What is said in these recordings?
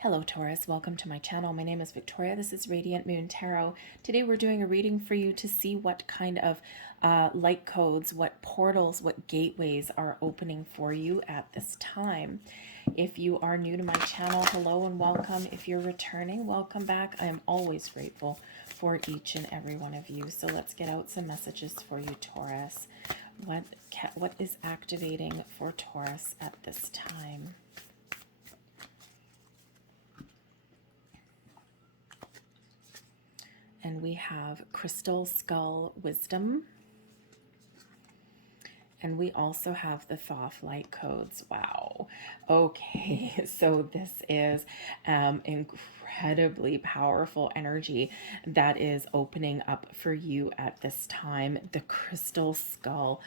Hello Taurus, welcome to my channel. My name is Victoria. This is Radiant Moon Tarot. Today we're doing a reading for you to see what kind of light codes, what portals, what gateways are opening for you at this time. If you are new to my channel, hello and welcome. If you're returning, welcome back. I am always grateful for each and every one of you. So let's get out some messages for you, Taurus. What is activating for Taurus at this time? And we have Crystal Skull Wisdom. And we also have the Thoth Light Codes. Wow. Okay, so this is incredibly powerful energy that is opening up for you at this time. The Crystal Skull.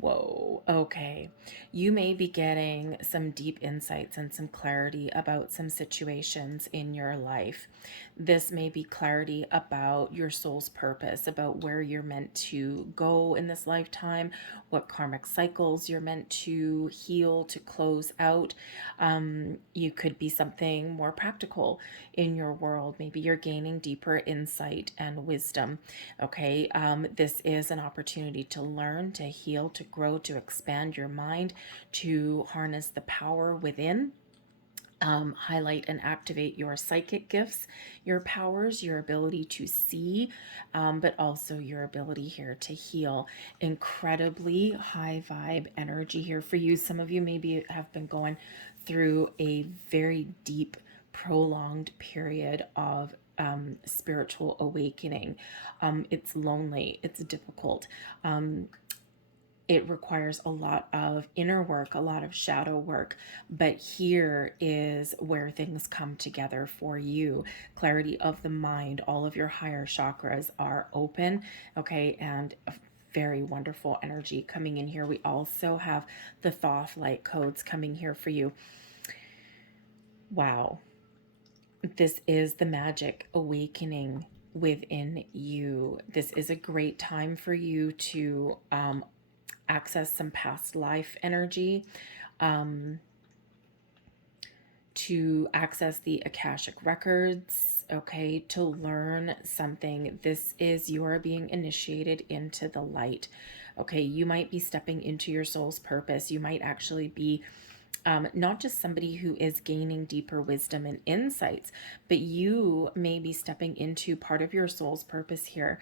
Whoa, okay. You may be getting some deep insights and some clarity about some situations in your life. This may be clarity about your soul's purpose, about where you're meant to go in this lifetime, what karmic cycles you're meant to heal, to close out. You could be something more practical in your world. Maybe you're gaining deeper insight and wisdom. Okay, this is an opportunity to learn, to heal, to grow, to expand your mind, to harness the power within. Highlight and activate your psychic gifts, your powers, your ability to see, but also your ability here to heal. Incredibly high vibe energy here for you. Some of you maybe have been going through a very deep, prolonged period of spiritual awakening. It's lonely, it's difficult. It requires a lot of inner work, a lot of shadow work, but here is where things come together for you. Clarity of the mind, all of your higher chakras are open, okay, and a very wonderful energy coming in here. We also have the Thoth light codes coming here for you. Wow. This is the magic awakening within you. This is a great time for you to access some past life energy, to access the Akashic records, okay, to learn something. This is you are being initiated into the light. Okay, you might be stepping into your soul's purpose. You might actually be not just somebody who is gaining deeper wisdom and insights, but you may be stepping into part of your soul's purpose here,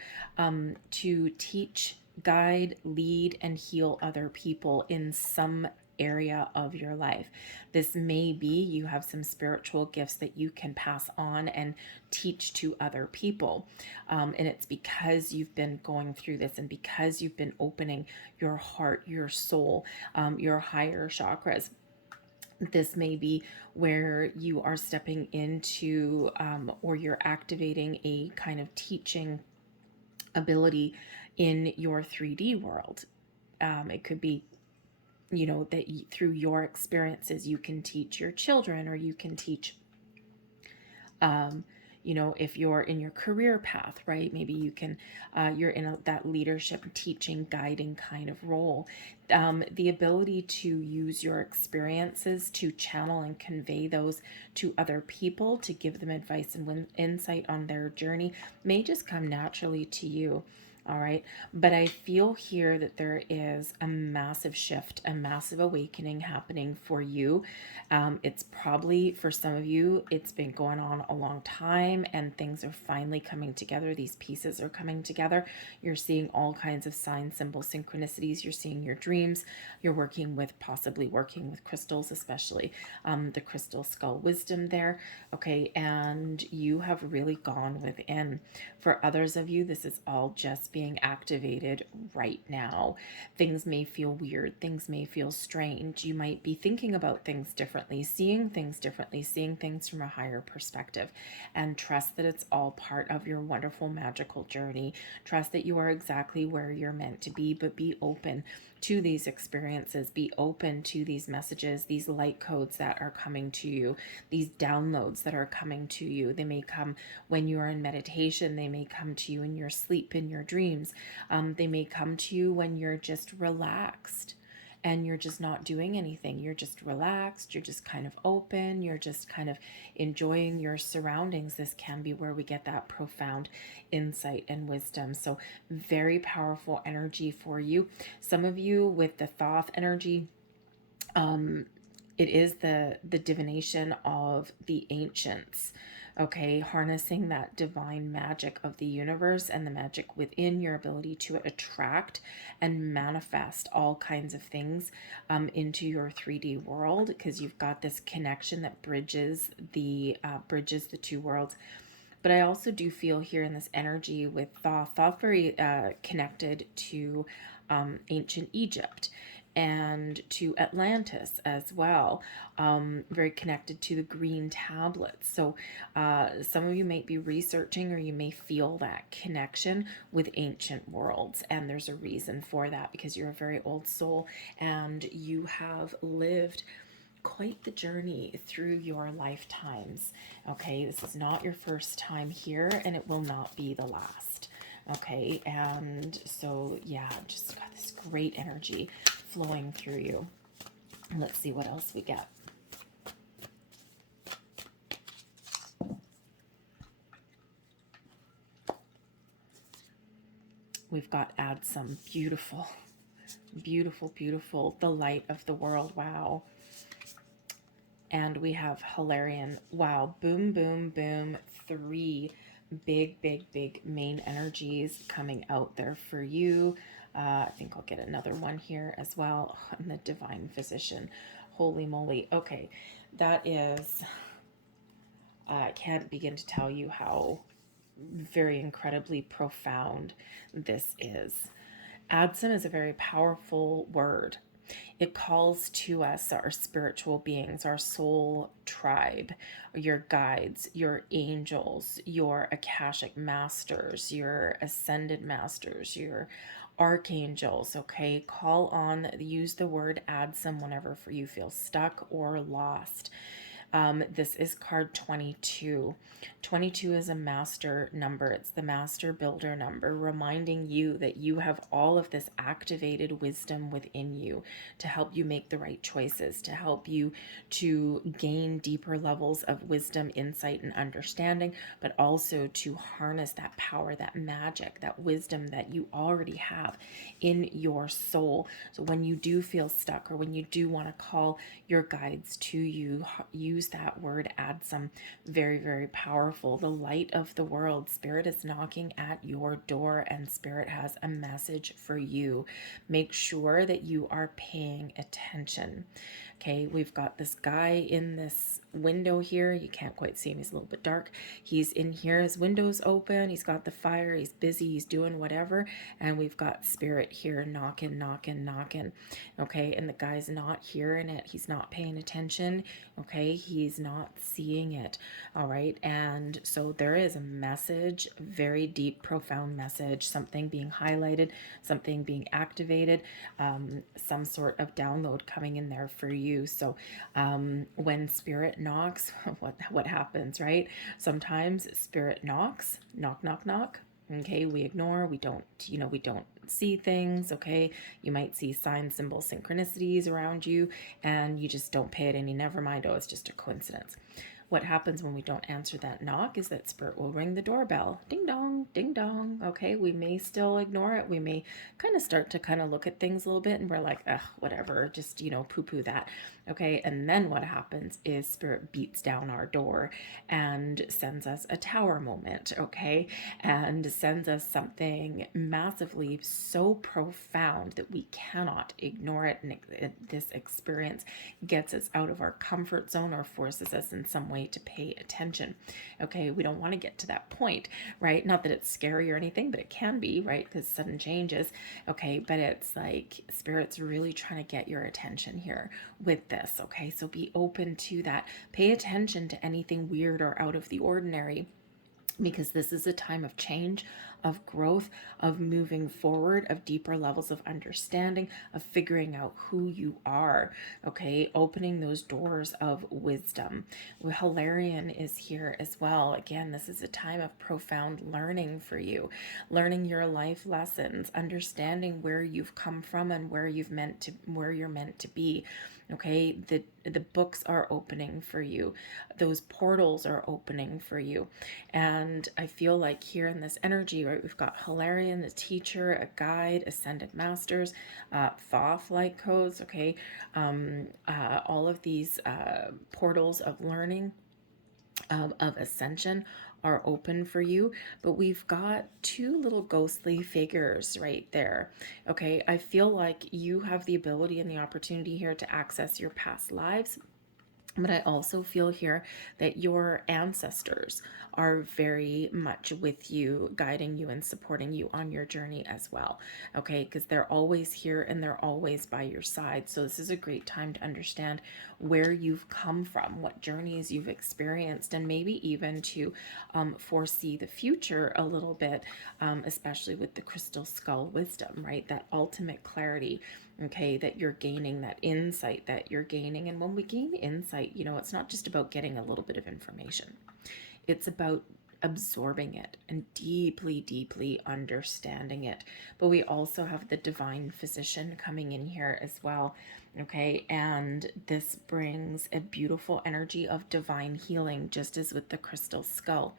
to teach, guide, lead, and heal other people in some area of your life. This may be you have some spiritual gifts that you can pass on and teach to other people. And it's because you've been going through this and because you've been opening your heart, your soul, your higher chakras. This may be where you are stepping into or you're activating a kind of teaching ability in your 3D world. It could be, you know, that through your experiences you can teach your children, or you can teach, you know, if you're in your career path, right? Maybe you can, you're in that leadership, teaching, guiding kind of role. The ability to use your experiences to channel and convey those to other people, to give them advice and insight on their journey may just come naturally to you. All right. But I feel here that there is a massive shift, a massive awakening happening for you. It's probably for some of you, it's been going on a long time and things are finally coming together. These pieces are coming together. You're seeing all kinds of signs, symbols, synchronicities. You're seeing your dreams. You're possibly working with crystals, especially the crystal skull wisdom there. Okay. And you have really gone within. For others of you, this is all just being activated right now. Things may feel weird. Things may feel strange. You might be thinking about things differently, seeing things from a higher perspective, and trust that it's all part of your wonderful magical journey. Trust that you are exactly where you're meant to be, but be open to these experiences. Be open to these messages, these light codes that are coming to you, these downloads that are coming to you. They may come when you are in meditation. They may come to you in your sleep, in your dreams. They may come to you when you're just relaxed and you're just not doing anything. You're just relaxed, you're just kind of open, you're just kind of enjoying your surroundings. This can be where we get that profound insight and wisdom. So very powerful energy for you. Some of you with the Thoth energy, it is the divination of the ancients. Okay, harnessing that divine magic of the universe and the magic within your ability to attract and manifest all kinds of things into your 3D world, because you've got this connection that bridges the two worlds. But I also do feel here in this energy with Thoth very connected to ancient Egypt and to Atlantis as well, very connected to the green tablets. So some of you might be researching, or you may feel that connection with ancient worlds, and there's a reason for that, because you're a very old soul and you have lived quite the journey through your lifetimes. Okay, this is not your first time here, and it will not be the last. Okay, and so yeah, just got this great energy flowing through you. Let's see what else we get. We've got add some beautiful, beautiful, beautiful, the light of the world. Wow. And we have Hilarion. Wow. Boom, boom, boom. 3 big, big, big main energies coming out there for you. I think I'll get another one here as well. And the Divine Physician. Holy moly. Okay. That is, I can't begin to tell you how very incredibly profound this is. Adsum is a very powerful word. It calls to us, our spiritual beings, our soul tribe, your guides, your angels, your Akashic masters, your ascended masters, your archangels. Okay, call on, use the word Adsum whenever you feel stuck or lost. This is card 22. 22 is a master number. It's the master builder number, reminding you that you have all of this activated wisdom within you to help you make the right choices, to help you to gain deeper levels of wisdom, insight, and understanding, but also to harness that power, that magic, that wisdom that you already have in your soul. So when you do feel stuck, or when you do want to call your guides to you, use that word Adsum. Very, very powerful. The light of the world. Spirit is knocking at your door, and Spirit has a message for you. Make sure that you are paying attention. Okay, we've got this guy in this window here. You can't quite see him. He's a little bit dark. He's in here. His window's open. He's got the fire. He's busy. He's doing whatever. And we've got Spirit here knocking, knocking, knocking. Okay, and the guy's not hearing it. He's not paying attention. Okay, he's not seeing it. All right, and so there is a message, very deep, profound message, something being highlighted, something being activated, some sort of download coming in there for you. So when Spirit knocks, what happens, right? Sometimes Spirit knocks, knock, knock, knock. Okay, we ignore, we don't see things. Okay, you might see signs, symbols, synchronicities around you, and you just don't pay it any. Never mind, oh, it's just a coincidence. What happens when we don't answer that knock is that Spirit will ring the doorbell. Ding dong, ding dong. Okay, we may still ignore it. We may kind of start to kind of look at things a little bit, and we're like, ugh, whatever, just, poo-poo that. Okay, and then what happens is Spirit beats down our door and sends us a tower moment, okay, and sends us something massively so profound that we cannot ignore it, and this experience gets us out of our comfort zone or forces us in some way to pay attention. Okay, we don't want to get to that point, right? Not that it's scary or anything, but it can be, right? Because sudden changes. Okay, but it's like Spirit's really trying to get your attention here with this. Okay, so be open to that. Pay attention to anything weird or out of the ordinary, because this is a time of change, of growth, of moving forward, of deeper levels of understanding, of figuring out who you are, okay? Opening those doors of wisdom. Hilarion is here as well. Again, this is a time of profound learning for you, learning your life lessons, understanding where you've come from and where you're meant to be. Okay, the books are opening for you, those portals are opening for you. And I feel like here in this energy, right, we've got Hilarion, a teacher, a guide, ascended masters, Thoth light codes, okay, all of these portals of learning, of ascension are open for you. But we've got two little ghostly figures right there. Okay, I feel like you have the ability and the opportunity here to access your past lives. But I also feel here that your ancestors are very much with you, guiding you and supporting you on your journey as well. Okay, because they're always here and they're always by your side. So this is a great time to understand where you've come from, what journeys you've experienced, and maybe even to foresee the future a little bit, especially with the crystal skull wisdom, right? That ultimate clarity, okay, that you're gaining, that insight that you're gaining. And when we gain insight, you know, it's not just about getting a little bit of information, it's about absorbing it and deeply, deeply understanding it. But we also have the divine physician coming in here as well. Okay, and this brings a beautiful energy of divine healing, just as with the crystal skull.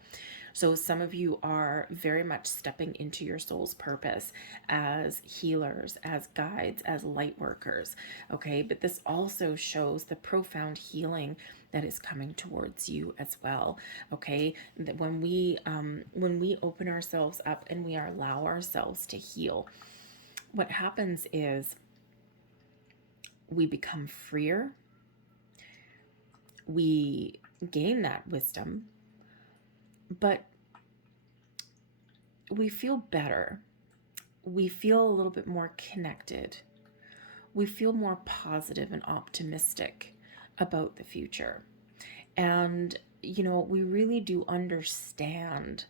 So some of you are very much stepping into your soul's purpose as healers, as guides, as light workers. Okay, but this also shows the profound healing that is coming towards you as well. Okay, that when we open ourselves up and we allow ourselves to heal, what happens is we become freer. We gain that wisdom, but we feel better. We feel a little bit more connected. We feel more positive and optimistic about the future. And, you know, we really do understand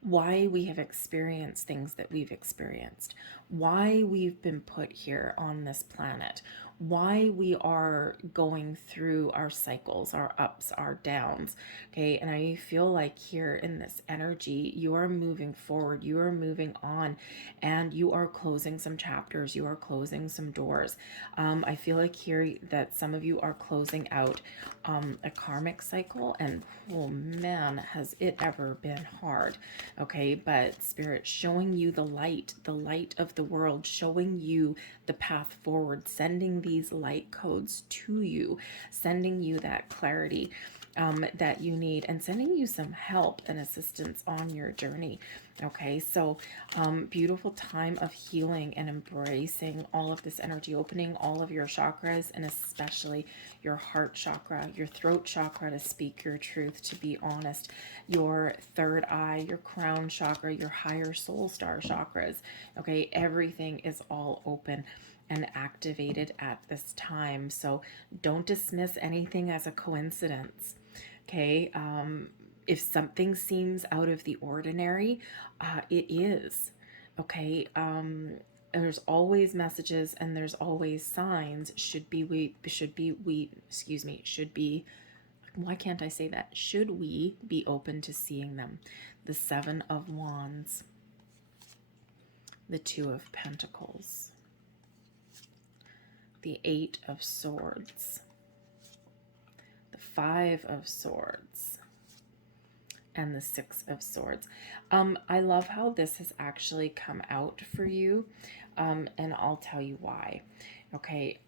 why we have experienced things that we've experienced, why we've been put here on this planet, why we are going through our cycles, our ups, our downs. Okay, and I feel like here in this energy, you are moving forward, you are moving on, and you are closing some chapters, you are closing some doors. I feel like here that some of you are closing out a karmic cycle, and oh man, has it ever been hard. Okay, but Spirit showing you the light of the world, showing you the path forward, sending these light codes to you, sending you that clarity that you need, and sending you some help and assistance on your journey. Okay, so beautiful time of healing and embracing all of this energy, opening all of your chakras, and especially your heart chakra, your throat chakra, to speak your truth, to be honest, your third eye, your crown chakra, your higher soul star chakras. Okay, everything is all open and activated at this time. So don't dismiss anything as a coincidence. Okay, if something seems out of the ordinary, it is. Okay, there's always messages and there's always signs. Why can't I say that? Should we be open to seeing them? The Seven of Wands, the Two of Pentacles, the Eight of Swords, the Five of Swords, and the Six of Swords. I love how this has actually come out for you, and I'll tell you why. Okay,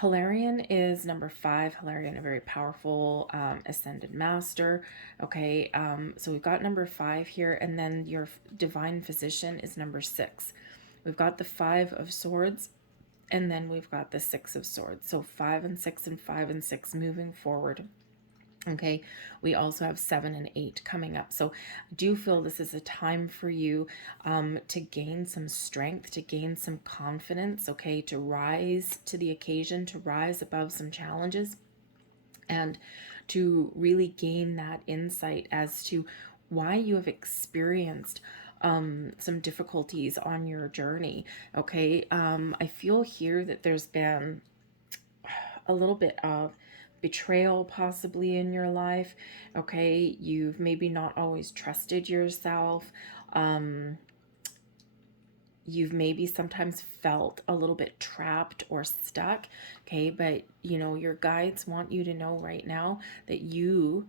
Hilarion is number 5. Hilarion, a very powerful ascended master. Okay, so we've got number 5 here, and then your divine physician is number 6. We've got the 5 of Swords, and then we've got the 6 of Swords. So 5 and 6 and 5 and 6 moving forward. Okay, we also have 7 and 8 coming up. So I do feel this is a time for you to gain some strength, to gain some confidence, okay, to rise to the occasion, to rise above some challenges, and to really gain that insight as to why you have experienced some difficulties on your journey. Okay, I feel here that there's been a little bit of betrayal possibly in your life. Okay, you've maybe not always trusted yourself. Um, you've maybe sometimes felt a little bit trapped or stuck. Okay, but you know, your guides want you to know right now that you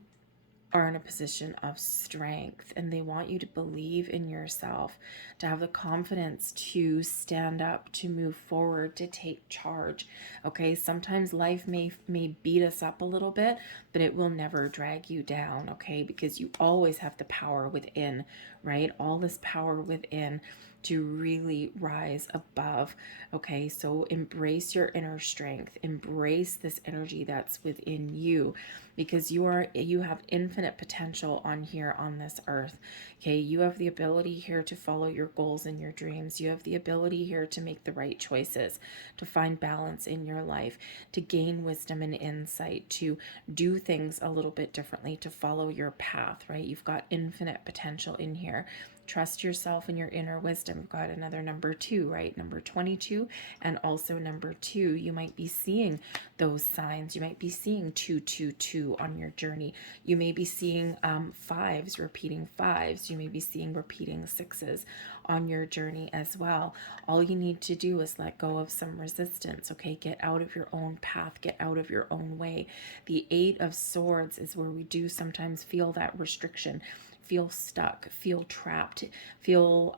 are in a position of strength, and they want you to believe in yourself, to have the confidence to stand up, to move forward, to take charge. Okay, sometimes life may beat us up a little bit, but it will never drag you down. Okay, because you always have the power within, right? All this power within to really rise above. Okay, so embrace your inner strength, embrace this energy that's within you, because you have infinite potential on here on this earth. Okay, you have the ability here to follow your goals and your dreams. You have the ability here to make the right choices, to find balance in your life, to gain wisdom and insight, to do things a little bit differently, to follow your path, right? You've got infinite potential in here. Trust yourself and your inner wisdom. We've got another number 2, right? Number 22 and also number 2. You might be seeing those signs. You might be seeing 222 on your journey. You may be seeing fives, repeating fives. You may be seeing repeating sixes on your journey as well. All you need to do is let go of some resistance, okay? Get out of your own path, get out of your own way. The 8 of Swords is where we do sometimes feel that restriction, feel stuck, feel trapped, feel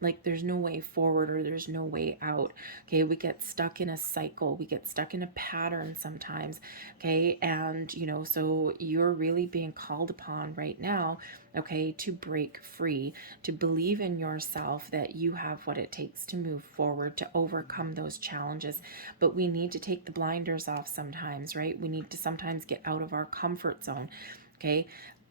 like there's no way forward or there's no way out. Okay, we get stuck in a cycle, we get stuck in a pattern sometimes. Okay, and you know, so you're really being called upon right now, okay, to break free, to believe in yourself that you have what it takes to move forward, to overcome those challenges. But we need to take the blinders off sometimes, right? We need to sometimes get out of our comfort zone. Okay,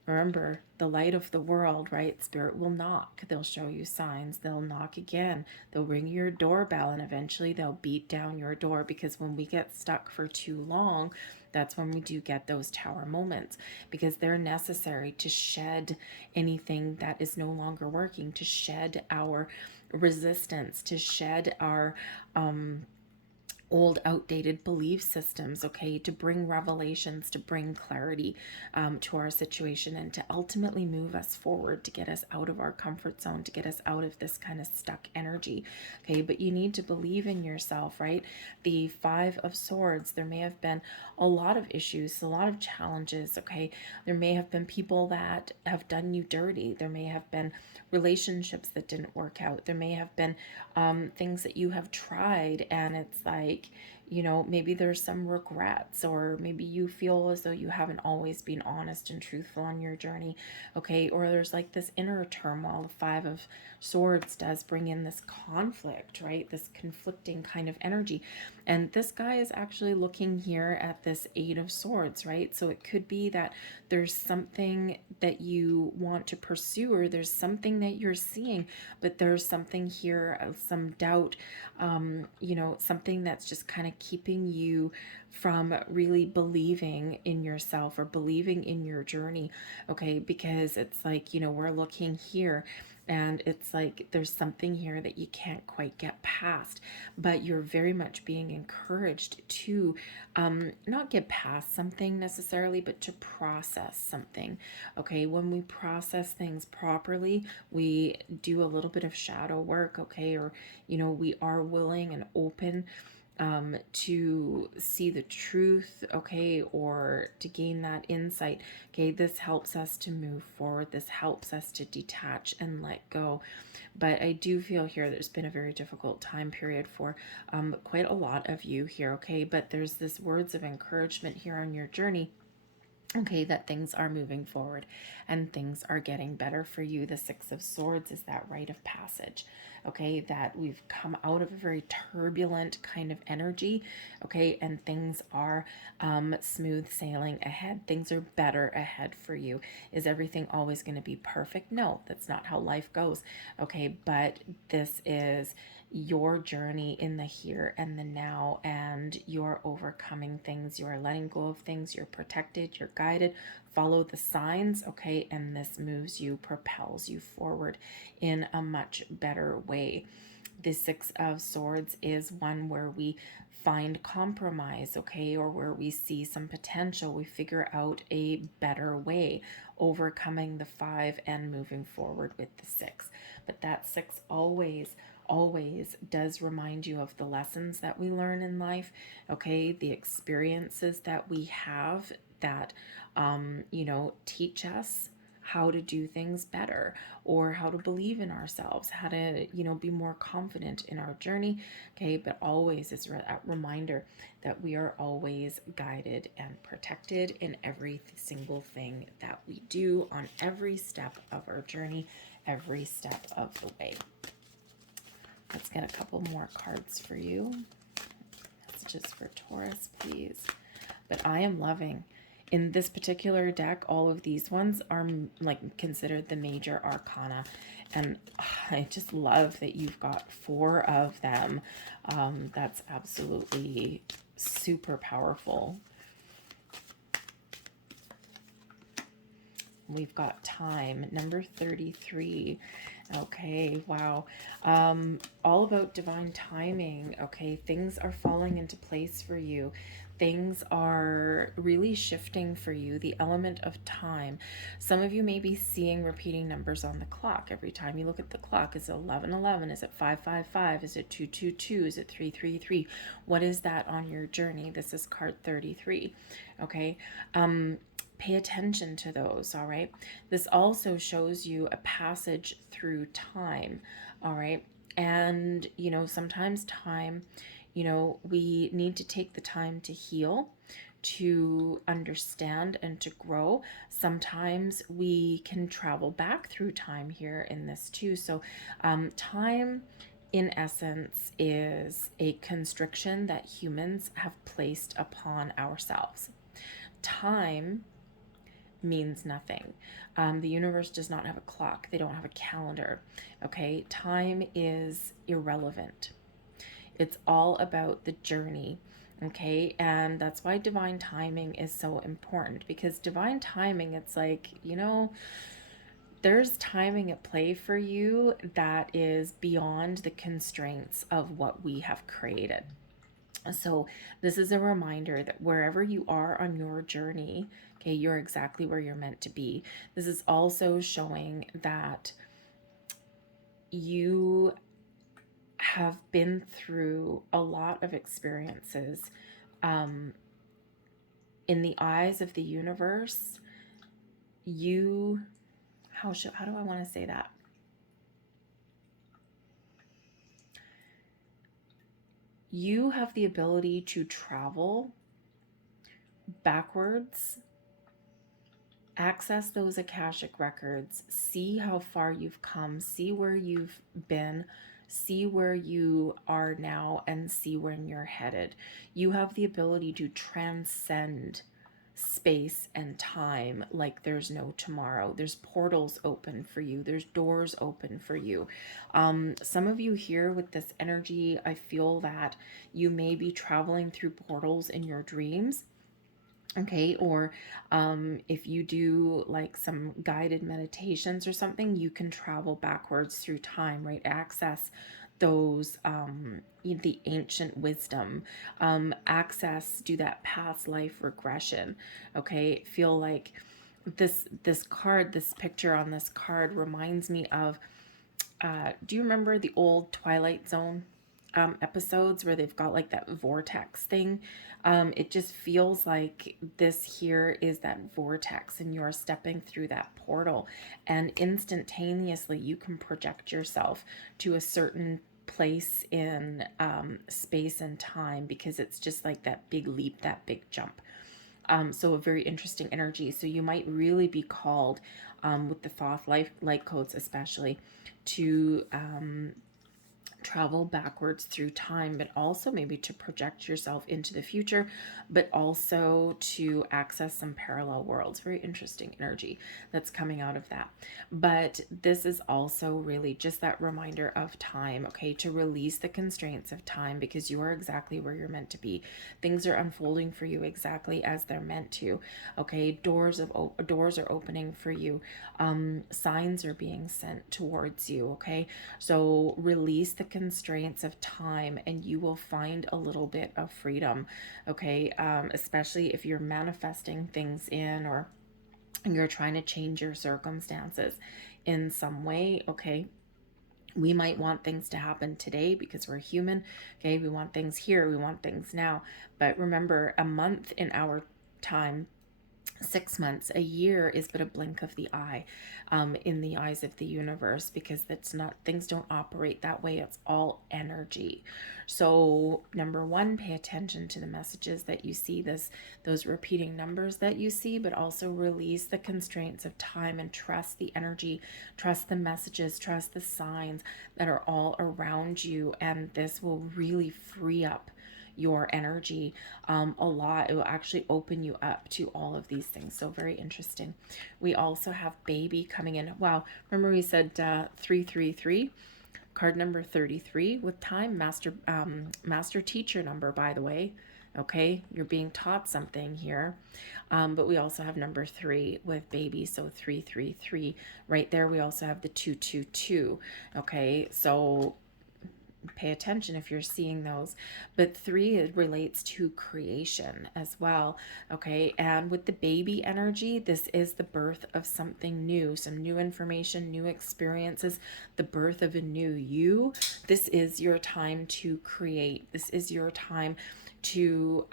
remember, the light of the world, right? Spirit will knock. They'll show you signs. They'll knock again. They'll ring your doorbell, and eventually they'll beat down your door, because when we get stuck for too long, that's when we do get those tower moments, because they're necessary to shed anything that is no longer working, to shed our resistance, to shed our old outdated belief systems, okay, to bring revelations, to bring clarity to our situation, and to ultimately move us forward, to get us out of our comfort zone, to get us out of this kind of stuck energy. Okay, but you need to believe in yourself, right? The 5 of Swords, there may have been a lot of issues, a lot of challenges. Okay, there may have been people that have done you dirty, there may have been relationships that didn't work out, there may have been things that you have tried, and it's like, you know, maybe there's some regrets, or maybe you feel as though you haven't always been honest and truthful on your journey. Okay, or there's like this inner turmoil. The 5 of Swords does bring in this conflict, right? This conflicting kind of energy. And this guy is actually looking here at this 8 of Swords, right? So it could be that there's something that you want to pursue, or there's something that you're seeing, but there's something here, some doubt, you know, something that's just kind of keeping you from really believing in yourself or believing in your journey. Okay, because it's like, you know, we're looking here, and it's like there's something here that you can't quite get past, but you're very much being encouraged to not get past something necessarily, but to process something. Okay, when we process things properly, we do a little bit of shadow work, okay, or you know, we are willing and open to see the truth, okay, or to gain that insight. Okay, this helps us to move forward. This helps us to detach and let go. But I do feel here there's been a very difficult time period for quite a lot of you here, okay? But there's this words of encouragement here on your journey, okay, that things are moving forward and things are getting better for you. The 6 of Swords is that rite of passage, okay, that we've come out of a very turbulent kind of energy, okay, and things are smooth sailing ahead. Things are better ahead for you. Is everything always going to be perfect? No, that's not how life goes, okay, but this is your journey in the here and the now, and you're overcoming things, you're letting go of things, you're protected, you're guided. Follow the signs, okay? And this moves you, propels you forward in a much better way. The Six of Swords is one where we find compromise, okay, or where we see some potential, we figure out a better way, overcoming the five and moving forward with the six. But that six always does remind you of the lessons that we learn in life, okay, the experiences that we have that teach us how to do things better, or how to believe in ourselves, how to be more confident in our journey, okay. But always it's that reminder that we are always guided and protected in every single thing that we do, on every step of our journey, every step of the way. Let's get a couple more cards for you. Messages for Taurus, please. But I am loving, in this particular deck, all of these ones are like considered the major arcana, and I just love that you've got 4 of them. That's absolutely super powerful. We've got time, number 33. Okay, wow. All about divine timing. Okay, things are falling into place for you. Things are really shifting for you. The element of time. Some of you may be seeing repeating numbers on the clock. Every time you look at the clock, is it 11:11? Is it 5:55? Is it 2:22? Is it 3:33? What is that on your journey? This is card 33. Okay. Pay attention to those, all right? This also shows you a passage through time, all right? And, sometimes time, we need to take the time to heal, to understand, and to grow. Sometimes we can travel back through time here in this too. So, time, in essence, is a constriction that humans have placed upon ourselves. Time means nothing. The universe does not have a clock. They don't have a calendar. Okay, time is irrelevant. It's all about the journey. Okay, and that's why divine timing is so important, because divine timing, it's like, there's timing at play for you that is beyond the constraints of what we have created. So this is a reminder that wherever you are on your journey, okay, you're exactly where you're meant to be. This is also showing that you have been through a lot of experiences. In the eyes of the universe, how do I want to say that? You have the ability to travel backwards, access those Akashic records, see how far you've come, see where you've been, see where you are now, and see where you're headed. You have the ability to transcend space and time like there's no tomorrow. There's portals open for you. There's doors open for you. Some of you here with this energy, I feel that you may be traveling through portals in your dreams. Okay, or if you do like some guided meditations or something, you can travel backwards through time, right? Access those the ancient wisdom, access, do that past life regression. Okay, feel like this picture on this card reminds me of do you remember the old Twilight Zone episodes where they've got like that vortex thing? It just feels like this here is that vortex, and you're stepping through that portal, and instantaneously you can project yourself to a certain place in space and time, because it's just like that big leap, that big jump. So a very interesting energy. So you might really be called with the Thoth light codes especially to travel backwards through time, but also maybe to project yourself into the future, but also to access some parallel worlds. Very interesting energy that's coming out of that. But this is also really just that reminder of time, okay, to release the constraints of time, because you are exactly where you're meant to be. Things are unfolding for you exactly as they're meant to. Okay, doors are opening for you. Signs are being sent towards you. Okay, so release the constraints of time and you will find a little bit of freedom. Okay, especially if you're manifesting things in, or you're trying to change your circumstances in some way. Okay, we might want things to happen today because we're human. Okay, we want things here, we want things now. But remember, a month in our time, 6 months, a year is but a blink of the eye, in the eyes of the universe, because that's not, things don't operate that way. It's all energy. So number one, pay attention to the messages that you see, those repeating numbers that you see, but also release the constraints of time and trust the energy, trust the messages, trust the signs that are all around you. And this will really free up your energy a lot. It will actually open you up to all of these things. So very interesting. We also have baby coming in. Wow. Remember we said 333, card number 33 with time, master teacher number, by the way. Okay, you're being taught something here. But we also have number 3 with baby, so 333 right there. We also have the 222. Okay, so pay attention if you're seeing those. But 3, it relates to creation as well. Okay, and with the baby energy, this is the birth of something new, some new information, new experiences, the birth of a new you. This is your time to create. This is your time to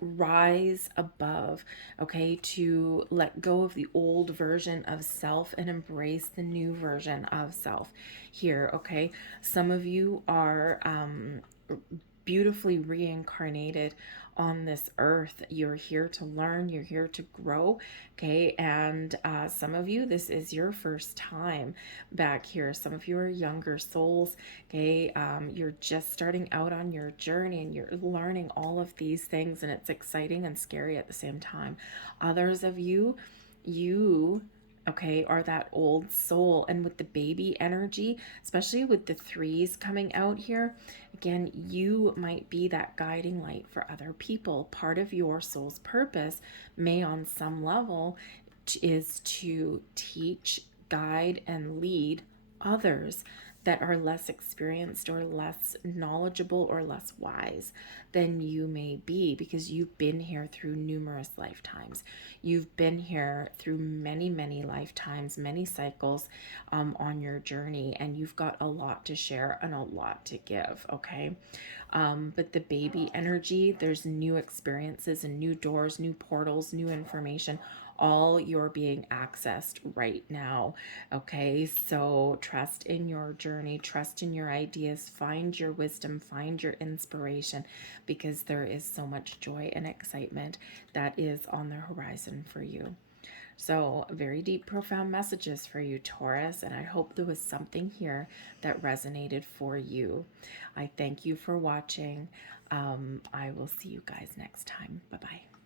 rise above, okay, to let go of the old version of self and embrace the new version of self here. Okay, some of you are beautifully reincarnated on this earth. You're here to learn, you're here to grow. Okay, and some of you, this is your first time back here. Some of you are younger souls. Okay, you're just starting out on your journey and you're learning all of these things, and it's exciting and scary at the same time. Others of you, okay, are that old soul. And with the baby energy, especially with the 3s coming out here, again, you might be that guiding light for other people. Part of your soul's purpose may, on some level, is to teach, guide, and lead others that are less experienced or less knowledgeable or less wise than you may be, because you've been here through numerous lifetimes. You've been here through many, many lifetimes, many cycles on your journey, and you've got a lot to share and a lot to give. Okay, but the baby energy, there's new experiences and new doors, new portals, new information, all you're being accessed right now. Okay, so trust in your journey, trust in your ideas, find your wisdom, find your inspiration, because there is so much joy and excitement that is on the horizon for you. So very deep, profound messages for you, Taurus, and I hope there was something here that resonated for you. I thank you for watching. I will see you guys next time. Bye-bye.